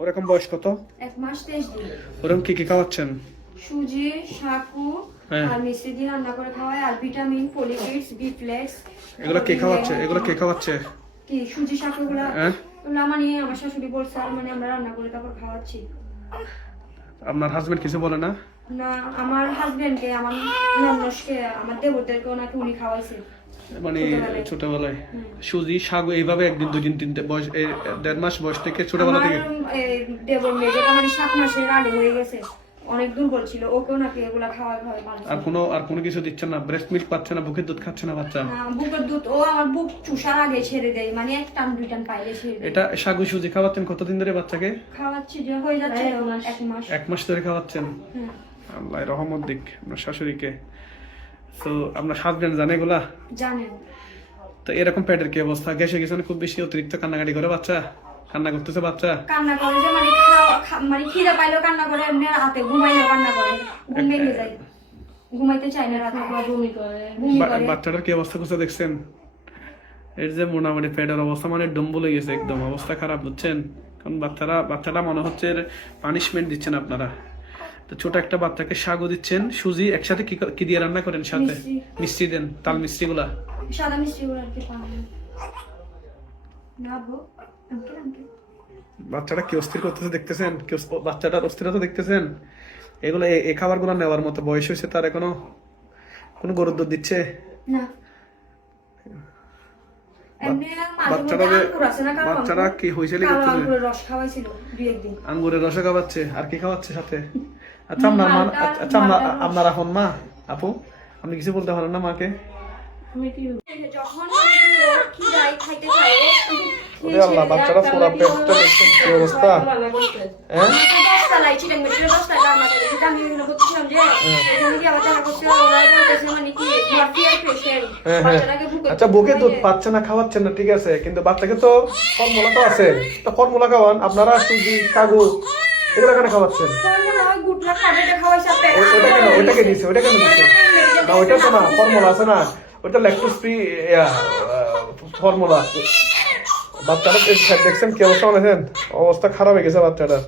ওরকম বয়স কত? 1 মাস 23 দিন। ওরকম কি খাওয়াচ্ছেন? সুজি, সাকু আর মিষ্টি দিয়ে রান্না করে খাওয়ায়, আর ভিটামিন, ফোলিক, বিফ্লেক্স। এগুলো কে খাওয়াচ্ছে? এগুলো কে খাওয়াচ্ছে? কি সুজি, সাকু গুলা হ্যাঁ, আমার শাশুড়ি বলছে, আর আমরা রান্না করে তারপর খাওয়াচ্ছি। আপনার হাজবেন্ড কিছু বলে না? না, আমার হাজবেন্ডকে, আমার ননদকে, আমার দেবরদেরকে নাকি উনি খাওয়াইছে মানে ছোটবেলায়। ছোটবেলায় সুজি সাগু এইভাবে একদিন দুদিন তিনটে বয়স 1.5 মাস বয়স থেকে ছোটবেলা আমার থেকে? দেবর মেয়ে যেটা মানে 7 মাসের আগে হয়ে গেছে, অনেক দুর্বল ছিল, ওকেও নাকি এগুলা খাওয়াই ভালো। আর কোনো কিছু দিচ্ছেন না? ব্রেস্ট মিল্ক পাচ্ছে না? বুকের দুধ খাচ্ছে না বাচ্চা? না, বুকের দুধ ও আমার বুক চুষার আগে ছেড়ে দেয়, মানে 1 টান 2 টান পাইলে ছেড়ে দেয়। এটা সাগু সুজি খাওয়াচ্ছেন কতদিন ধরে বাচ্চাকে? খাওয়াচ্ছি যে হয়ে যাচ্ছে 1 মাস। 1 মাস ধরে খাওয়াচ্ছেন? হ্যাঁ, আল্লাহ রহমত দিক আপনার শাশুড়িকে। তো আপনার হাজবেন্ড জানে এগুলা? জানেন। তো এরকম পেটের কি অবস্থা? গ্যাসের কিছু খুব বেশি অতিরিক্ত কান্নাকাটি করে বাচ্চা? কান্না করতেছে বাচ্চা? কান্না করে যে মানে মানে খিদে পাইলেও কান্না করে, এমনি রাতে ঘুমাইলেও কান্না করে, ঘুম ভেঙে যায়, ঘুমাইতে চায় না রাতে, বমি করে। বাচ্চাটার কি অবস্থা করছে দেখছেন? এর যে মোটামুটি পেটের অবস্থা মানে ডম্বল হয়ে গেছে, একদম অবস্থা খারাপ, বুঝছেন? কারণ বাচ্চাটা মনে হচ্ছে পানিশমেন্ট দিচ্ছেন আপনারা। তো ছোট একটা বাচ্চাকে সাগু দিচ্ছেন, সুজি একসাথে কি দিয়ে রান্না করেন সাথে? মিষ্টি দেন, তাল মিষ্টি গুলা? সাদা মিষ্টি গুলো আর কি পানি না গো, আমকে বাচ্চাটা কি অস্থির করতেছে দেখতেছেন? বাচ্চাটার অস্থিরতা দেখতেছেন? এগুলো এই খাবার গুলো নেওয়ার মতো বয়স হয়েছে তার এখনো? কোনো গরুর দুধ দিচ্ছে না। এমনি বাচ্চারা কি হয়েছিল? আঙ্গুরের রস খাওয়াইছিল 2-1 দিন। আঙ্গুরের রস খাওয়াচ্ছে, আর কি খাওয়াচ্ছে সাথে? আচ্ছা আপনার এখন মা, আপু, আপনি কিছু বলতে পারেন না মাকে? যখন খিদায় খাইতে চাই, ওরে আল্লাহ, বাচ্চারা পুরো পেটটা দেখছেন কি অবস্থা? হ্যাঁ, আচ্ছা বুকে দুধ পাচ্ছে না, খাওয়াচ্ছেন না, ঠিক আছে, কিন্তু বাচ্চাকে তো ফর্মুলা তো আছে, তো ফর্মুলা খাওয়ান। আপনারা সুজি কাগু এগুলো কেন খাওয়াচ্ছেন? ওইটাকে দিচ্ছে, ওইটা কেন দিচ্ছে? না ওইটা তো না, ফর্মুলা আছে না, ওইটা ল্যাকটোজ ফ্রি ফর্মুলা। বাচ্চাটা দেখছেন কি অবস্থা, অবস্থা খারাপ হয়ে গেছে বাচ্চাটা।